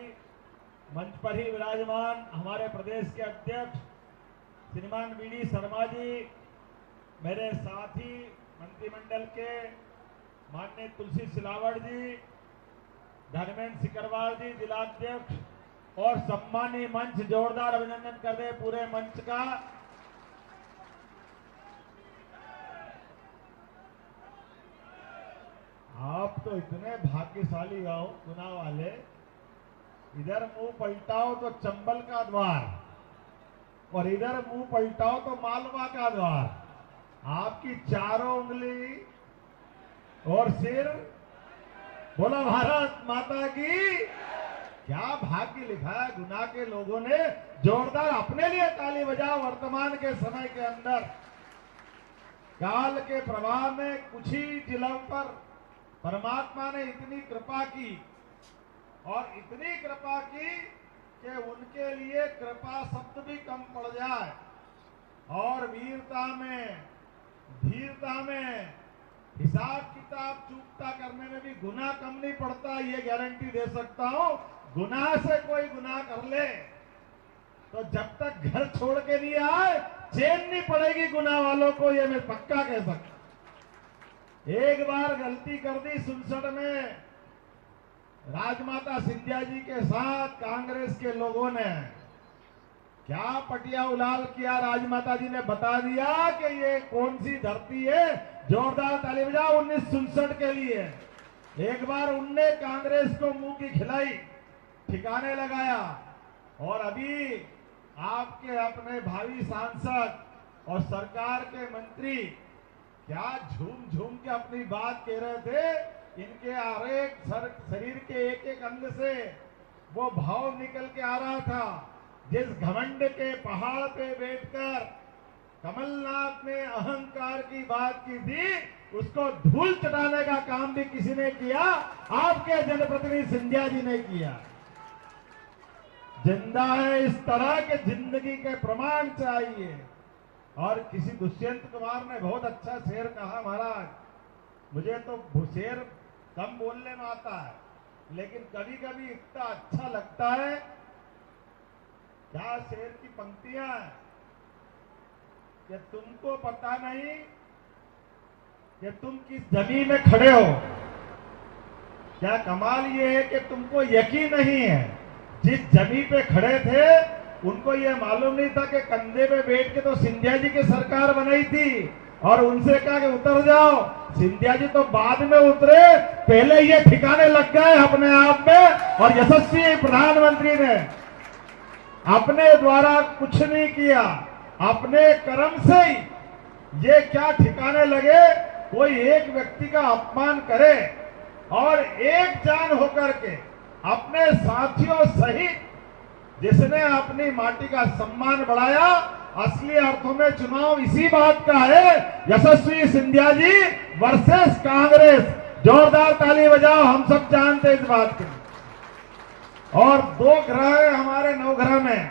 मंच पर ही विराजमान हमारे प्रदेश के अध्यक्ष श्रीमान वी.डी. शर्मा जी, मेरे साथी मंत्रिमंडल के माननीय तुलसी सिलावट जी, धर्मेंद्र सिकरवार जी जिलाध्यक्ष, और सम्मानीय मंच, जोरदार अभिनंदन कर दे पूरे मंच का। आप तो इतने भाग्यशाली हो गुना वाले, इधर मुंह पलटाओ तो चंबल का द्वार और इधर मुंह पलटाओ तो मालवा का द्वार। आपकी चारों उंगली और सिर, बोला भारत माता की। क्या भाग्य लिखा है गुना के लोगों ने। जोरदार अपने लिए ताली बजाओ। वर्तमान के समय के अंदर काल के प्रवाह में कुछ ही जिलों पर परमात्मा ने इतनी कृपा की और इतनी कृपा की कि उनके लिए कृपा शब्द भी कम पड़ जाए, और वीरता में, धीरता में, हिसाब किताब चूकता करने में भी गुनाह कम नहीं पड़ता। ये गारंटी दे सकता हूं। गुनाह से कोई गुनाह कर ले तो जब तक घर छोड़ के नहीं आए चैन नहीं पड़ेगी गुनाह वालों को, ये मैं पक्का कह सकता। एक बार गलती कर दी 67 में राजमाता सिंधिया जी के साथ कांग्रेस के लोगों ने, क्या पटिया उलाल किया। राजमाता जी ने बता दिया कि ये कौन सी धरती है। जोरदार ताली बजाओ 1967 के लिए। एक बार उनने कांग्रेस को मुंह की खिलाई, ठिकाने लगाया, और अभी आपके अपने भावी सांसद और सरकार के मंत्री क्या झूम झूम के अपनी बात कह रहे थे। इनके हर एक शरीर के एक एक अंग से वो भाव निकल के आ रहा था। जिस घमंड के पहाड़ पे बैठकर कमलनाथ ने अहंकार की बात की थी, उसको धूल चटाने का काम भी किसी ने किया, आपके जनप्रतिनिधि सिंधिया जी ने किया। जिंदा है इस तरह के जिंदगी के प्रमाण चाहिए। और किसी दुष्यंत कुमार ने बहुत अच्छा शेर कहा महाराज, मुझे तो शेर कम बोलने में आता है, लेकिन कभी कभी इतना अच्छा लगता है। क्या शेर की पंक्तियां हैं कि तुमको पता नहीं कि तुम किस जमीन में खड़े हो। क्या कमाल ये है कि तुमको यकीन नहीं है जिस जमीन पे खड़े थे उनको ये मालूम नहीं था कि कंधे पे बैठ के तो सिंधिया जी की सरकार बनाई थी और उनसे कहा कि उतर जाओ। सिंधिया जी तो बाद में उतरे, पहले ये ठिकाने लग गए अपने आप में। और यशस्वी प्रधानमंत्री ने अपने द्वारा कुछ नहीं किया, अपने कर्म से ही ये क्या ठिकाने लगे। कोई एक व्यक्ति का अपमान करे और एक जान होकर के अपने साथियों सहित जिसने अपनी माटी का सम्मान बढ़ाया, असली अर्थों में चुनाव इसी बात का है। यशस्वी सिंधिया जी वर्सेस कांग्रेस। जोरदार ताली बजाओ, हम सब जानते हैं इस बात को। और 2 ग्रह है हमारे 9 ग्रह में,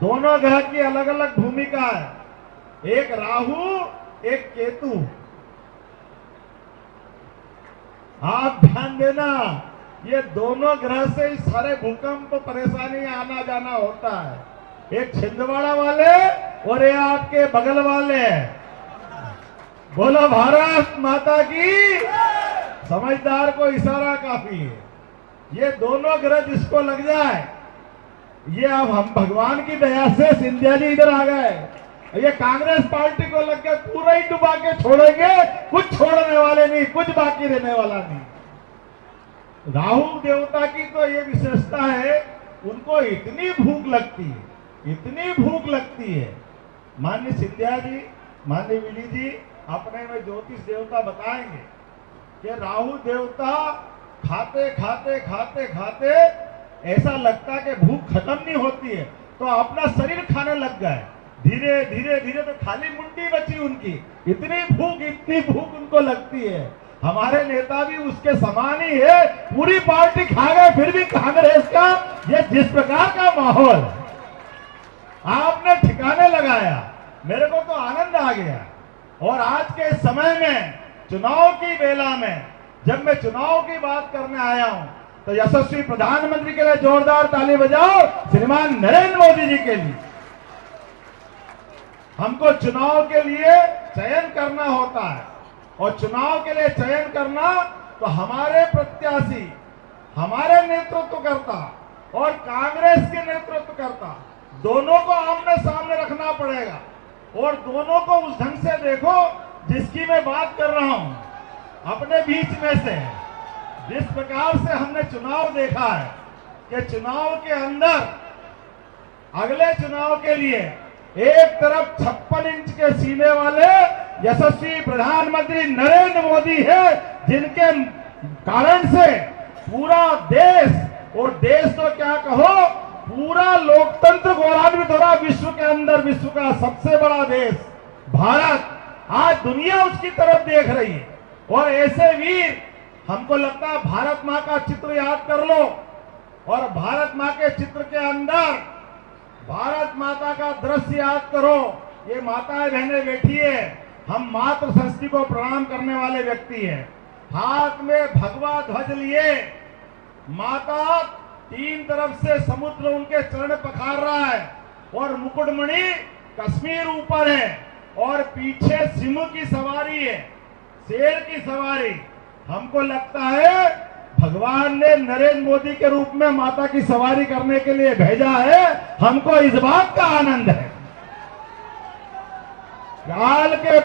दोनों ग्रह की अलग अलग भूमिका है। एक राहु, एक केतु। आप ध्यान देना, ये दोनों ग्रह से ही सारे भूकंप परेशानी आना जाना होता है। एक छिंदवाड़ा वाले और ये आपके बगल वाले। बोलो भारत माता की। समझदार को इशारा काफी है। ये दोनों ग्रह जिसको लग जाए, ये अब हम भगवान की दया से सिंधिया जी इधर आ गए। ये कांग्रेस पार्टी को लग गया पूरा ही डुबा के छोड़ेंगे, कुछ छोड़ने वाले नहीं, कुछ बाकी रहने वाला नहीं। राहु देवता की तो ये विशेषता है, उनको इतनी भूख लगती है, इतनी भूख लगती है। माननीय सिंधिया जी, माननीय विली जी अपने में ज्योतिष देवता बताएंगे कि राहु देवता खाते खाते खाते खाते ऐसा लगता कि भूख खत्म नहीं होती है, तो अपना शरीर खाने लग गए। धीरे धीरे धीरे तो खाली मुंडी बची उनकी, इतनी भूख उनको लगती है। हमारे नेता भी उसके समान ही है, पूरी पार्टी खा गए, फिर भी कांग्रेस का ये जिस प्रकार का माहौल आपने ठिकाने लगाया, मेरे को तो आनंद आ गया। और आज के समय में चुनाव की बेला में जब मैं चुनाव की बात करने आया हूं, तो यशस्वी प्रधानमंत्री के लिए जोरदार ताली बजाओ, श्रीमान नरेंद्र मोदी जी के लिए। हमको चुनाव के लिए चयन करना होता है, और चुनाव के लिए चयन करना तो हमारे प्रत्याशी, हमारे नेतृत्व करता और कांग्रेस के नेतृत्व करता, दोनों को आमने सामने रखना पड़ेगा। और दोनों को उस ढंग से देखो जिसकी मैं बात कर रहा हूं, अपने बीच में से। जिस प्रकार से हमने चुनाव देखा है कि चुनाव के अंदर अगले चुनाव के लिए एक तरफ 56 इंच के सीने वाले यशस्वी प्रधानमंत्री नरेंद्र मोदी है, जिनके कारण से पूरा देश, और देश तो क्या कहो, पूरा लोकतंत्र गौरवान्वित हो रहा। विश्व के अंदर विश्व का सबसे बड़ा देश भारत, आज दुनिया उसकी तरफ देख रही है। और ऐसे वीर, हमको लगता है भारत माँ का चित्र याद कर लो, और भारत माँ के चित्र के अंदर भारत माता का दृश्य याद करो। ये माताएं बहनें बैठी है, हम मातृ संस्कृति को प्रणाम करने वाले व्यक्ति हैं। हाथ में भगवा ध्वज लिए माता 3 तरफ से समुद्र उनके चरण पखार रहा है, और मुकुटमणि कश्मीर ऊपर है, और पीछे सिंह की सवारी है, शेर की सवारी। हमको लगता है भगवान ने नरेंद्र मोदी के रूप में माता की सवारी करने के लिए भेजा है। हमको इस बात का आनंद है। काल के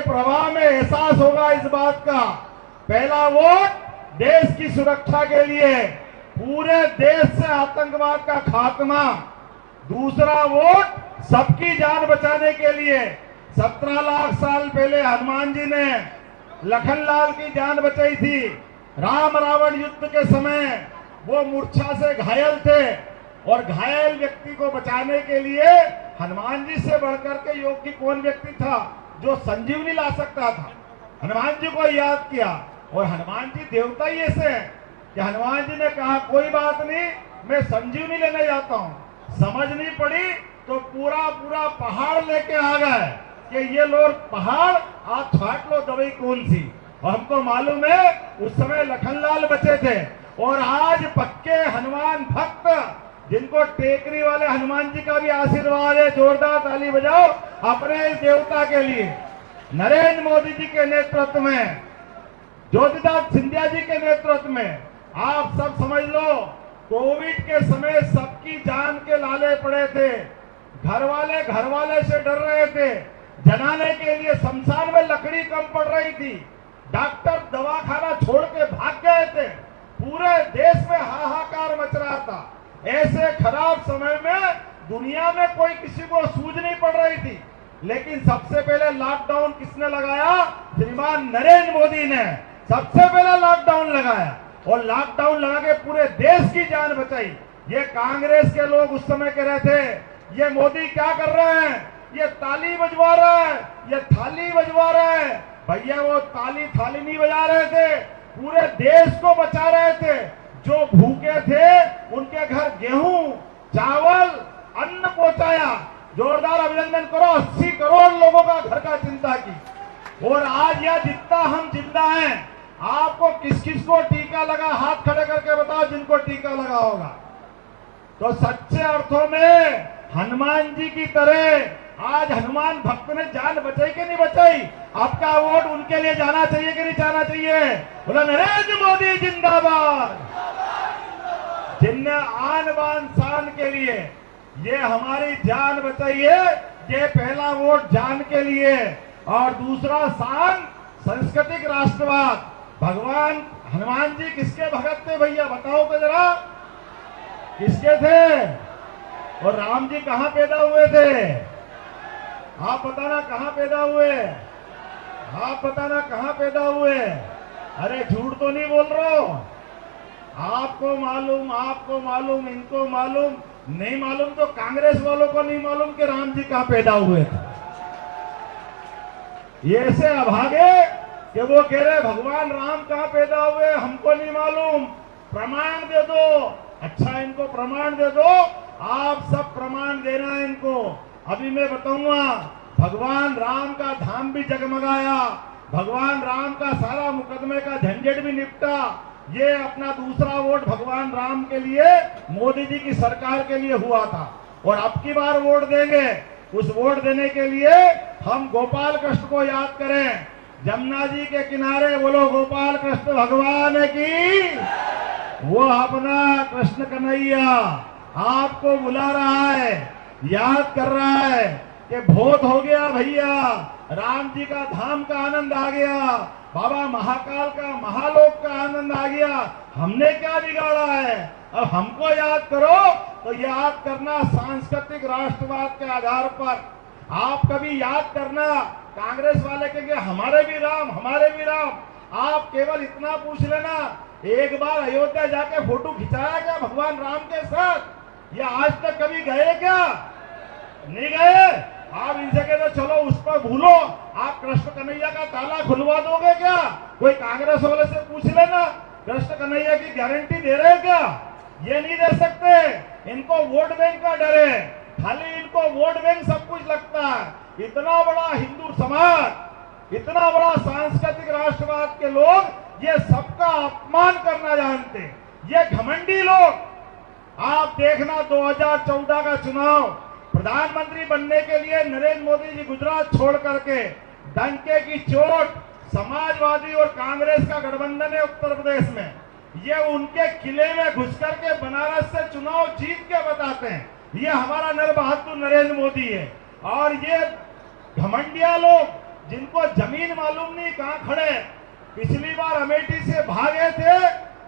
प्रवाह में एहसास होगा इस बात का। पहला वोट देश की सुरक्षा के लिए, पूरे देश से आतंकवाद का खात्मा। दूसरा वोट सबकी जान बचाने के लिए। 17 लाख साल पहले हनुमान जी ने लखनलाल की जान बचाई थी। राम रावण युद्ध के समय वो मूर्छा से घायल थे, और घायल व्यक्ति को बचाने के लिए हनुमान जी से बढ़कर के योग्य कौन व्यक्ति था जो संजीवनी ला सकता था। हनुमान जी को याद किया, और हनुमान जी देवता ही ऐसे हैं कि हनुमान जी ने कहा कोई बात नहीं, मैं संजीवनी लेने जाता हूं। समझ नहीं पड़ी तो पूरा पूरा पहाड़ लेके आ गए कि ये लोग पहाड़ आप छाट लो, दवाई कौन सी। और हमको मालूम है उस समय लखनलाल बचे थे। और आज पक्के हनुमान भक्त, जिनको टेकरी वाले हनुमान जी का भी आशीर्वाद है, जोरदार ताली बजाओ अपने इस देवता के लिए। नरेंद्र मोदी जी के नेतृत्व में, ज्योतिरादित्य सिंधिया जी के नेतृत्व में, आप सब समझ लो कोविड के समय सबकी जान के लाले पड़े थे। घर वाले से डर रहे थे, जलाने के लिए शमशान में लकड़ी कम पड़ रही थी, डॉक्टर दवाखाना छोड़ के भाग गए थे, पूरे देश में हाहाकार मच रहा था। ऐसे खराब समय में दुनिया में कोई किसी को सूझ नहीं पड़ रही थी, लेकिन सबसे पहले लॉकडाउन किसने लगाया? श्रीमान नरेंद्र मोदी ने सबसे पहले लॉकडाउन लगाया और लॉकडाउन लगा के पूरे देश की जान बचाई। ये कांग्रेस के लोग उस समय कह रहे थे ये मोदी क्या कर रहे हैं, ये ताली बजवा रहा है, ये थाली बजवा रहा है। भैया वो ताली थाली नहीं बजा रहे थे, पूरे देश को बचा रहे थे। जो भूखे थे उनके घर गेहूं, चावल, अन्न पहुंचाया। जोरदार अभिनंदन करो, 80 करोड़ लोगों का घर का चिंता की। और आज यह जितना हम जिंदा हैं, आपको किस किस को टीका लगा, हाथ खड़े करके बताओ जिनको टीका लगा होगा। तो सच्चे अर्थों में हनुमान जी की तरह आज हनुमान भक्त ने जान बचाई कि नहीं बचाई? आपका वोट उनके लिए जाना चाहिए कि नहीं जाना चाहिए? बोला नरेंद्र मोदी जिंदाबाद। जिनने आन बान शान के लिए ये हमारी जान बचाई है, ये पहला वोट जान के लिए। और दूसरा शान सांस्कृतिक राष्ट्रवाद। भगवान हनुमान जी किसके भगत थे भैया, बताओ तो जरा, किसके थे? और राम जी कहां पैदा हुए थे? आप बताना कहां पैदा हुए? आप बताना कहां पैदा हुए? अरे झूठ तो नहीं बोल रहे हो? आपको मालूम, इनको मालूम नहीं मालूम तो कांग्रेस वालों को नहीं मालूम कि राम जी कहां पैदा हुए थे। ये ऐसे अभागे कि वो कह रहे भगवान राम कहां पैदा हुए, हमको नहीं मालूम, प्रमाण दे दो। अच्छा इनको प्रमाण दे दो, आप सब प्रमाण देना है इनको। अभी मैं बताऊंगा, भगवान राम का धाम भी जगमगाया, भगवान राम का सारा मुकदमे का झंझट भी निपटा। ये अपना दूसरा वोट भगवान राम के लिए, मोदी जी की सरकार के लिए हुआ था। और अब की बार वोट देंगे, उस वोट देने के लिए हम गोपाल कृष्ण को याद करें। जमुना जी के किनारे बोलो गोपाल कृष्ण भगवान की। वो अपना कृष्ण कन्हैया आपको बुला रहा है, याद कर रहा है कि बहुत हो गया भैया, राम जी का धाम का आनंद आ गया, बाबा महाकाल का महालोक का आनंद आ गया, हमने क्या बिगाड़ा है, अब हमको याद करो। तो याद करना सांस्कृतिक राष्ट्रवाद के आधार पर। आप कभी याद करना, कांग्रेस वाले कहेंगे हमारे भी राम, हमारे भी राम। आप केवल इतना पूछ लेना, एक बार अयोध्या जाके फोटो खिंचाया क्या भगवान राम के साथ? या आज तक कभी गए क्या? नहीं गए। आप इनसे कहते चलो उस पर भूलो, आप कृष्ण कन्हैया का ताला खुलवा दोगे क्या? कोई कांग्रेस वाले से पूछ लेना, कृष्ण कन्हैया की गारंटी दे रहे क्या? ये नहीं दे सकते। इनको वोट बैंक का डर है, खाली इनको वोट बैंक सब कुछ लगता है। इतना बड़ा हिंदू समाज, इतना बड़ा सांस्कृतिक राष्ट्रवाद के लोग ये सबका अपमान करना जानते, ये घमंडी लोग। आप देखना 2014 का चुनाव, प्रधानमंत्री बनने के लिए नरेंद्र मोदी जी गुजरात छोड़ करके, डंके की चोट, समाजवादी और कांग्रेस का गठबंधन है उत्तर प्रदेश में, ये उनके किले में घुस करके बनारस से चुनाव जीत के बताते हैं ये हमारा नर बहादुर नरेंद्र मोदी है। और ये घमंडिया लोग जिनको जमीन मालूम नहीं कहां खड़े, पिछली बार अमेठी से भागे थे,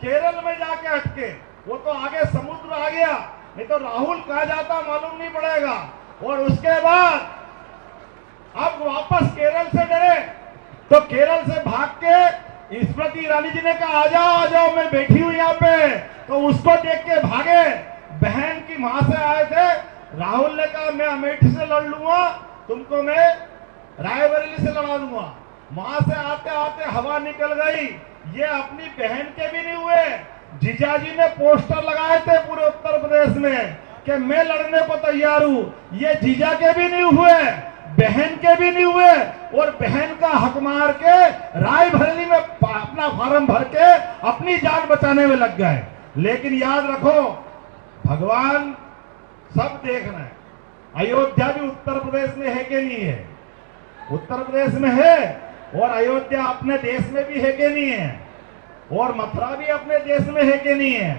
केरल में जाके अटके, वो तो आगे समुद्र आ गया, नहीं तो राहुल कहा जाता मालूम नहीं पड़ेगा। और उसके बाद अब वापस केरल से डरे, तो केरल से भाग के स्मृति ईरानी जी ने कहा आ जाओ मैं बैठी हूं यहाँ पे, तो उसको देख के भागे। बहन की मां से आए थे, राहुल ने कहा मैं अमेठी से लड़ लूंगा, तुमको मैं रायबरेली से लड़ा दूंगा। वहां से आते आते हवा निकल गई, ये अपनी बहन के भी नहीं हुए, जीजाजी ने पोस्टर लगाए थे पूरे उत्तर प्रदेश में कि मैं लड़ने को तैयार हूं। ये जीजा के भी नहीं हुए, बहन के भी नहीं हुए, और बहन का हक मार के रायबरेली में अपना फार्म भर के अपनी जान बचाने में लग गए। लेकिन याद रखो, भगवान सब देख रहे हैं। अयोध्या भी उत्तर प्रदेश में है कि नहीं है? उत्तर प्रदेश में है, और अयोध्या अपने देश में भी है कि नहीं है? और मथुरा भी अपने देश में है कि नहीं है?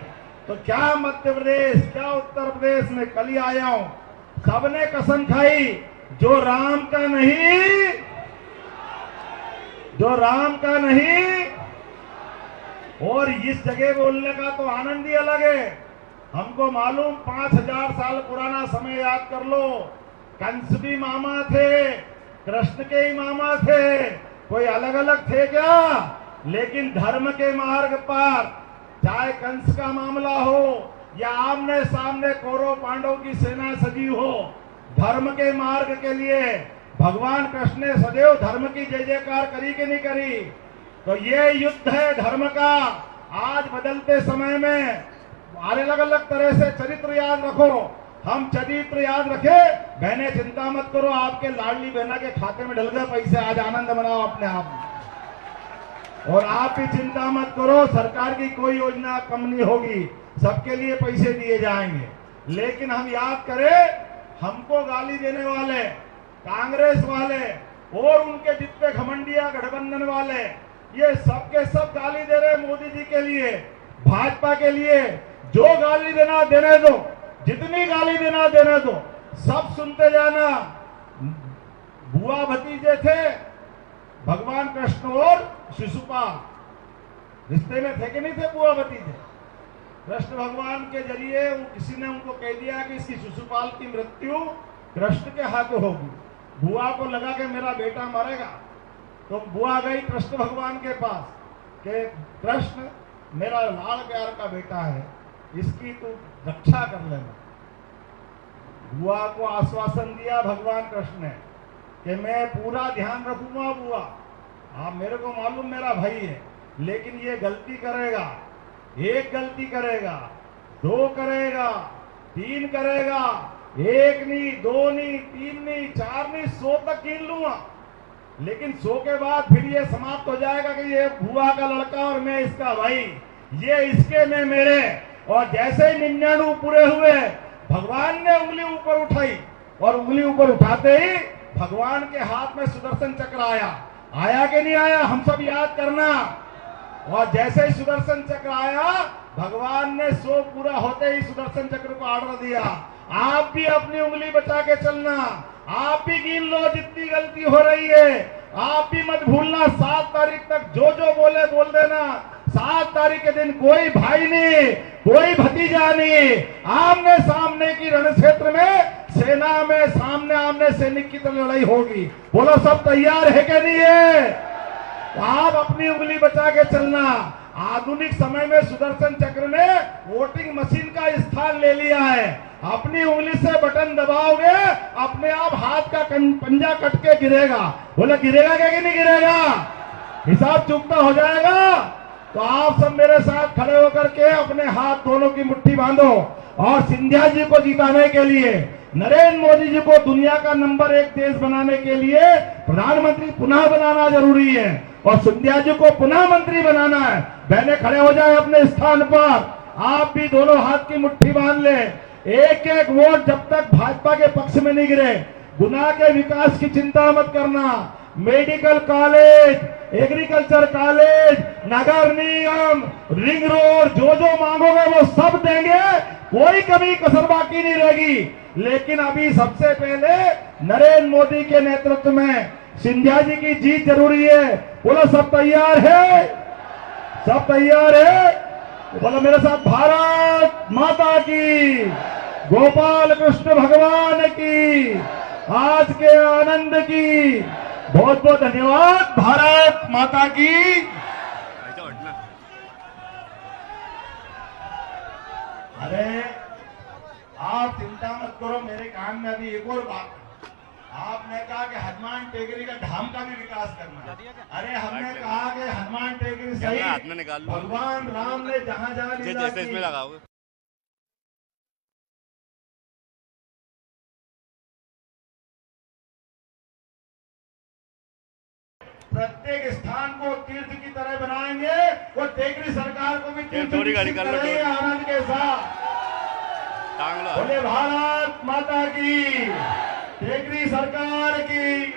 तो क्या मध्य प्रदेश, क्या उत्तर प्रदेश में कल ही आया हूं, सबने कसम खाई, जो राम का नहीं, जो राम का नहीं। और इस जगह बोलने का तो आनंद ही अलग है। हमको मालूम 5000 साल पुराना समय याद कर लो, कंस भी मामा थे, कृष्ण के ही मामा थे, कोई अलग अलग थे क्या? लेकिन धर्म के मार्ग पर, चाहे कंस का मामला हो या आमने सामने कौरव पांडव की सेना सजी हो, धर्म के मार्ग के लिए भगवान कृष्ण ने सदैव धर्म की जय जयकार करी कि नहीं करी? तो ये युद्ध है धर्म का। आज बदलते समय में अलग अलग तरह से चरित्र याद रखो, हम चरित्र याद रखे। बहने चिंता मत करो, आपके लाडली बहना के खाते में डल गए पैसे, आज आनंद मनाओ अपने आप में। और आप भी चिंता मत करो, सरकार की कोई योजना कम नहीं होगी, सबके लिए पैसे दिए जाएंगे। लेकिन हम याद करें, हमको गाली देने वाले कांग्रेस वाले और उनके जितने घमंडिया गठबंधन वाले, ये सबके सब गाली दे रहे मोदी जी के लिए, भाजपा के लिए। जो गाली देना देने दो, जितनी गाली देना देने दो, सब सुनते जाना। बुआ भतीजे थे भगवान कृष्ण और शिशुपाल, रिश्ते में थे कि नहीं थे बुआ भतीजे? कृष्ण भगवान के जरिए किसी ने उनको कह दिया कि इसकी शिशुपाल की मृत्यु कृष्ण के हाथ होगी। बुआ को लगा कि मेरा बेटा मरेगा, तो बुआ गई कृष्ण भगवान के पास कि कृष्ण मेरा लाड़ प्यार का बेटा है, इसकी तू रक्षा कर लेना। बुआ को आश्वासन दिया भगवान कृष्ण ने कि मैं पूरा ध्यान रखूंगा बुआ, आप मेरे को मालूम मेरा भाई है, लेकिन ये गलती करेगा, एक गलती करेगा, 2 करेगा, 3 करेगा, 1 नहीं, 2 नहीं, 3 नहीं, 4 नहीं, 100 तक गिन लूंगा। लेकिन 100 के बाद फिर ये समाप्त हो जाएगा कि ये बुआ का लड़का और मैं इसका भाई, ये इसके में मेरे। और जैसे ही 99 पूरे हुए, भगवान ने उंगली ऊपर उठाई, और उंगली ऊपर उठाते ही भगवान के हाथ में सुदर्शन चक्र आया। आया कि नहीं आया? हम सब याद करना। और जैसे ही सुदर्शन चक्र आया, भगवान ने 100 पूरा होते ही सुदर्शन चक्र को ऑर्डर दिया, आप भी अपनी उंगली बचा के चलना, आप भी गिन लो जितनी गलती हो रही है, आप भी मत भूलना। 7 तारीख तक जो जो बोले बोल देना। 7 तारीख के दिन कोई भाई नहीं, कोई भतीजा नहीं, आमने सामने की रण क्षेत्र में सेना में सामने आमने सैनिक की तरह लड़ाई होगी। बोलो सब तैयार है कि नहीं है? तो आप अपनी उंगली बचा के चलना। आधुनिक समय में सुदर्शन चक्र ने वोटिंग मशीन का स्थान ले लिया है। अपनी उंगली से बटन दबाओगे, अपने आप हाथ का पंजा कट के गिरेगा। बोले गिरेगा क्या कि नहीं गिरेगा? हिसाब चुकता हो जाएगा। तो आप सब मेरे साथ खड़े होकर के अपने हाथ दोनों की मुट्ठी बांधो, और सिंधिया जी को जिताने के लिए, नरेंद्र मोदी जी को दुनिया का नंबर 1 देश बनाने के लिए प्रधानमंत्री पुनः बनाना जरूरी है, और सिंधिया जी को पुनः मंत्री बनाना है। बहने खड़े हो जाए अपने स्थान पर, आप भी दोनों हाथ की मुट्ठी बांध ले। एक एक वोट जब तक भाजपा के पक्ष में नहीं गिरे, गुना के विकास की चिंता मत करना। मेडिकल कॉलेज, एग्रीकल्चर कॉलेज, नगर निगम, रिंग रोड, जो जो मांगोगे वो सब देंगे, कोई कमी कसर बाकी नहीं रहेगी। लेकिन अभी सबसे पहले नरेंद्र मोदी के नेतृत्व में सिंधिया जी की जीत जरूरी है। बोलो सब तैयार है? सब तैयार है? बोलो मेरे साथ, भारत माता की, गोपाल कृष्ण भगवान की, आज के आनंद की। बहुत बहुत धन्यवाद। भारत माता की। अरे आप चिंता मत करो, मेरे कान में अभी एक और बात। आपने कहा कि हनुमान टेकरी का धाम का भी विकास करना। अरे हमने कहा कि हनुमान टेकरी से सही हाथ में निकाल लो। भगवान राम ने जहाँ जहाँ लीला जैसे इसमें की, लगाओगे। प्रत्येक स्थान को तीर्थ की तरह बनाएंगे, वो टेकरी सरकार को भी तीर्थ थोड़ी गाड़ी विकसित कर लो, करेंगे थोड़ी। आनंद के साथ। टांग लो। बोले भारत माता की, टेकरी सरकार की।